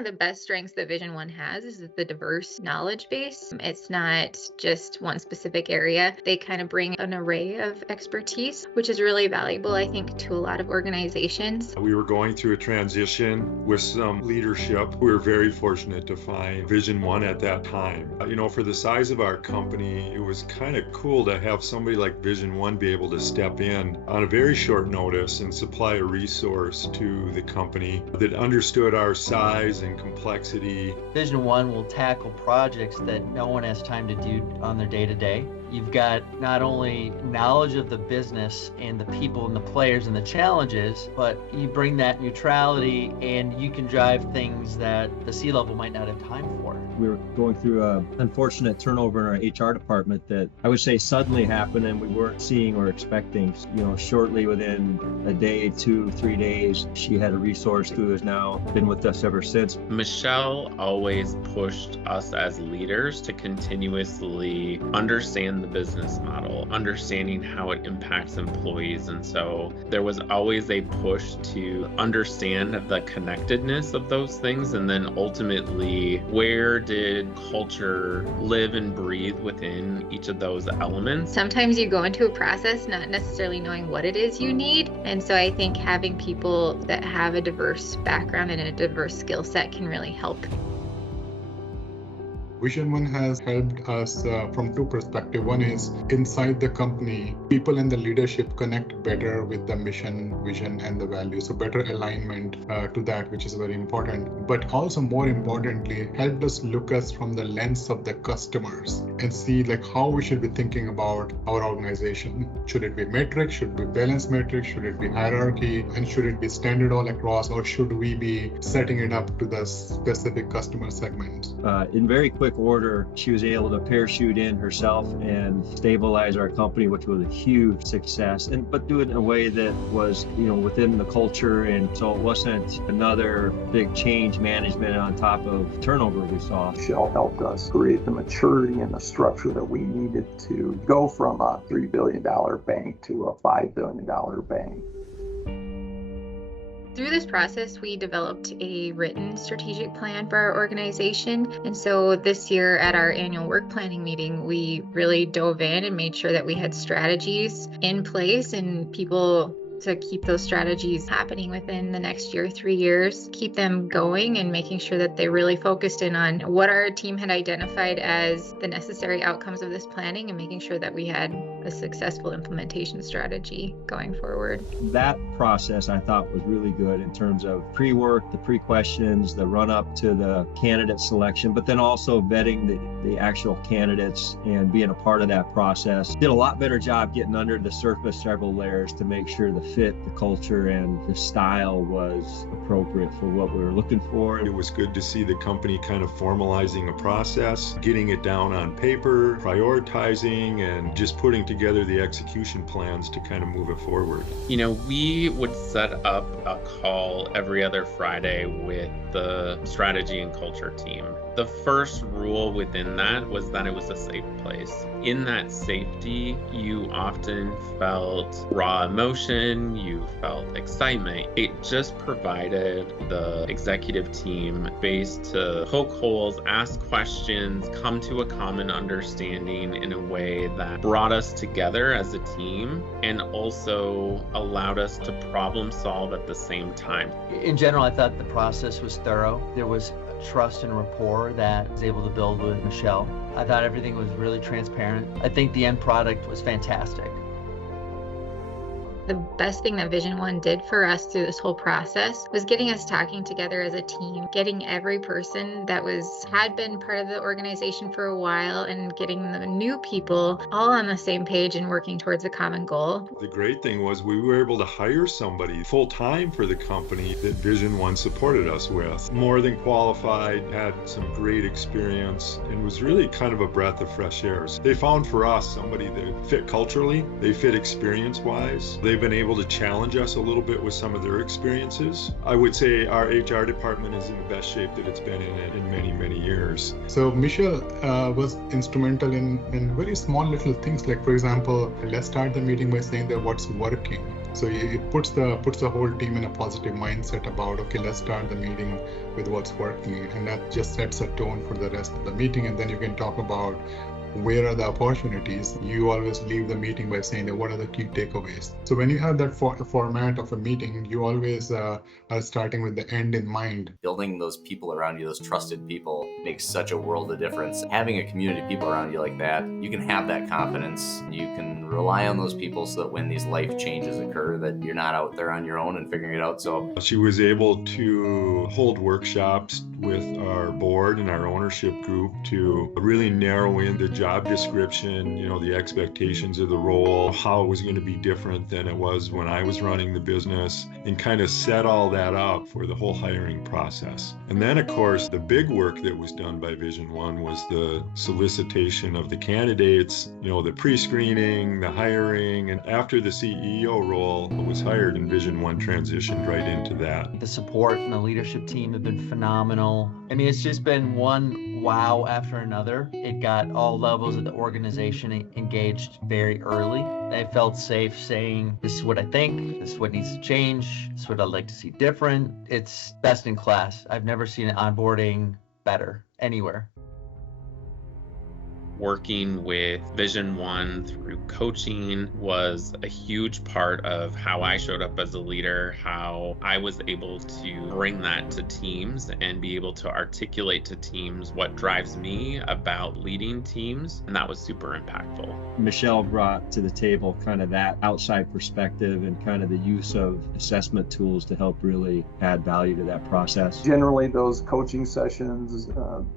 of the best strengths that VisionOne has is the diverse knowledge base. It's not just one specific area. They kind of bring an array of expertise, which is really valuable, I think, to a lot of organizations. We were going through a transition with some leadership. We were very fortunate to find VisionOne at that time. For the size of our company, it was kind of cool to have somebody like VisionOne be able to step in on a very short notice and supply a resource to the company that understood our size and complexity. VisionOne will tackle projects that no one has time to do on their day-to-day. You've got not only knowledge of the business and the people and the players and the challenges, but you bring that neutrality and you can drive things that the C-level might not have time for. We were going through an unfortunate turnover in our HR department that I would say suddenly happened and we weren't seeing or expecting. Shortly within a day, 2, 3 days, she had a resource who has now been with us ever since. Michelle always pushed us as leaders to continuously understand the business model, understanding how it impacts employees. And so there was always a push to understand the connectedness of those things. And then ultimately, where did culture live and breathe within each of those elements? Sometimes you go into a process not necessarily knowing what it is you need. And so I think having people that have a diverse background and a diverse skill set can really help. VisionOne has helped us from two perspectives. One is inside the company, people in the leadership connect better with the mission, vision, and the values. So better alignment to that, which is very important. But also more importantly, helped us look us from the lens of the customers and see how we should be thinking about our organization. Should it be metric? Should it be balanced metric? Should it be hierarchy? And should it be standard all across? Or should we be setting it up to the specific customer segments? In very quick order, she was able to parachute in herself and stabilize our company, which was a huge success, but do it in a way that was, within the culture. And so it wasn't another big change management on top of turnover we saw. Michelle helped us create the maturity and the structure that we needed to go from a $3 billion bank to a $5 billion bank. Through this process, we developed a written strategic plan for our organization. And so this year at our annual work planning meeting, we really dove in and made sure that we had strategies in place and people to keep those strategies happening within the next year, 3 years, keep them going and making sure that they really focused in on what our team had identified as the necessary outcomes of this planning and making sure that we had a successful implementation strategy going forward. That process I thought was really good in terms of pre-work, the pre-questions, the run-up to the candidate selection, but then also vetting the actual candidates and being a part of that process. Did a lot better job getting under the surface several layers to make sure the fit, the culture, and the style was appropriate for what we were looking for. It was good to see the company kind of formalizing a process, getting it down on paper, prioritizing, and just putting together the execution plans to kind of move it forward. We would set up a call every other Friday with the strategy and culture team. The first rule within that was that it was a safe place. In that safety, you often felt raw emotion, you felt excitement. It just provided the executive team space to poke holes, ask questions, come to a common understanding in a way that brought us together as a team and also allowed us to problem solve at the same time. In general, I thought the process was thorough. There was trust and rapport that I was able to build with Michelle. I thought everything was really transparent. I think the end product was fantastic. The best thing that VisionOne did for us through this whole process was getting us talking together as a team, getting every person that had been part of the organization for a while and getting the new people all on the same page and working towards a common goal. The great thing was we were able to hire somebody full-time for the company that VisionOne supported us with. More than qualified, had some great experience, and was really kind of a breath of fresh air. They found for us somebody that fit culturally, they fit experience-wise. They've been able to challenge us a little bit with some of their experiences. I would say our HR department is in the best shape that it's been in many, many years. So Michelle was instrumental in very small little things, like for example, let's start the meeting by saying that what's working. So it puts the whole team in a positive mindset about, okay, let's start the meeting with what's working, and that just sets a tone for the rest of the meeting. And then you can talk about where are the opportunities. You always leave the meeting by saying, what are the key takeaways? So when you have that format of a meeting, you always are starting with the end in mind. Building those people around you, those trusted people, makes such a world of difference. Having a community of people around you like that, you can have that confidence. You can rely on those people so that when these life changes occur, that you're not out there on your own and figuring it out. So she was able to hold workshops with our board and our ownership group to really narrow in the job description, the expectations of the role, how it was going to be different than it was when I was running the business, and kind of set all that up for the whole hiring process. And then, of course, the big work that was done by VisionOne was the solicitation of the candidates, the pre-screening, the hiring, and after the CEO role was hired and VisionOne transitioned right into that. The support and the leadership team have been phenomenal. I mean, it's just been one wow after another. It got all levels of the organization engaged very early. I felt safe saying, this is what I think, this is what needs to change, this is what I'd like to see different. It's best in class. I've never seen an onboarding better anywhere. Working with VisionOne through coaching was a huge part of how I showed up as a leader, how I was able to bring that to teams and be able to articulate to teams what drives me about leading teams. And that was super impactful. Michelle brought to the table kind of that outside perspective and kind of the use of assessment tools to help really add value to that process. Generally, those coaching sessions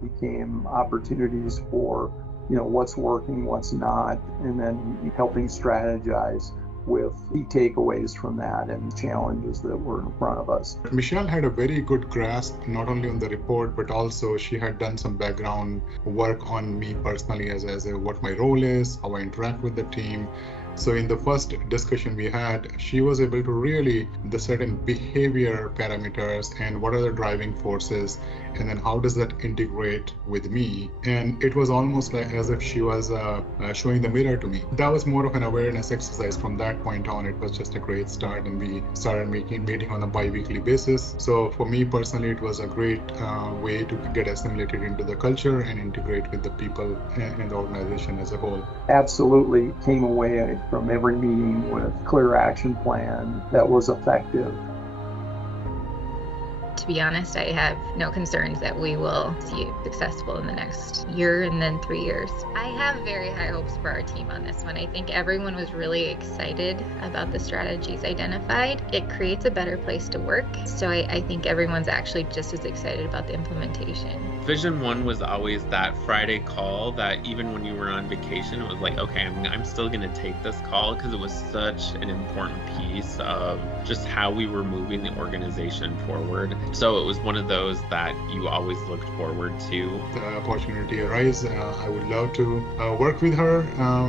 became opportunities for what's working, what's not, and then helping strategize with key takeaways from that and challenges that were in front of us. Michelle had a very good grasp, not only on the report, but also she had done some background work on me personally as what my role is, how I interact with the team. So in the first discussion we had, she was able to really the certain behavior parameters and what are the driving forces, and then how does that integrate with me. And it was almost like as if she was showing the mirror to me. That was more of an awareness exercise. From that point on, it was just a great start, and we started meeting on a bi-weekly basis. So for me personally, it was a great way to get assimilated into the culture and integrate with the people and the organization as a whole. Absolutely came away from every meeting with a clear action plan that was effective. To be honest, I have no concerns that we will see it successful in the next year and then 3 years. I have very high hopes for our team on this one. I think everyone was really excited about the strategies identified. It creates a better place to work. So I think everyone's actually just as excited about the implementation. VisionOne was always that Friday call that even when you were on vacation, it was like, okay, I'm still going to take this call because it was such an important piece of just how we were moving the organization forward. So it was one of those that you always looked forward to. The opportunity arose. I would love to work with her,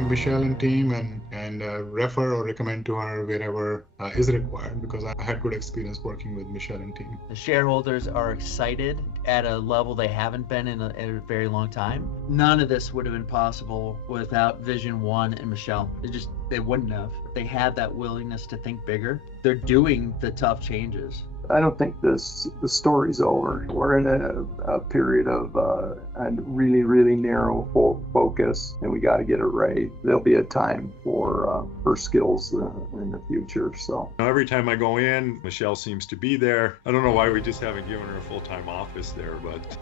Michelle and team, and refer or recommend to her wherever is required, because I had good experience working with Michelle and team. The shareholders are excited at a level they haven't been in a very long time. None of this would have been possible without VisionOne and Michelle. They wouldn't have. They had that willingness to think bigger. They're doing the tough changes. I don't think the story's over. We're in a period of a really, really narrow focus, and we got to get it right. There'll be a time for her skills in the future. So every time I go in, Michelle seems to be there. I don't know why we just haven't given her a full-time office there, but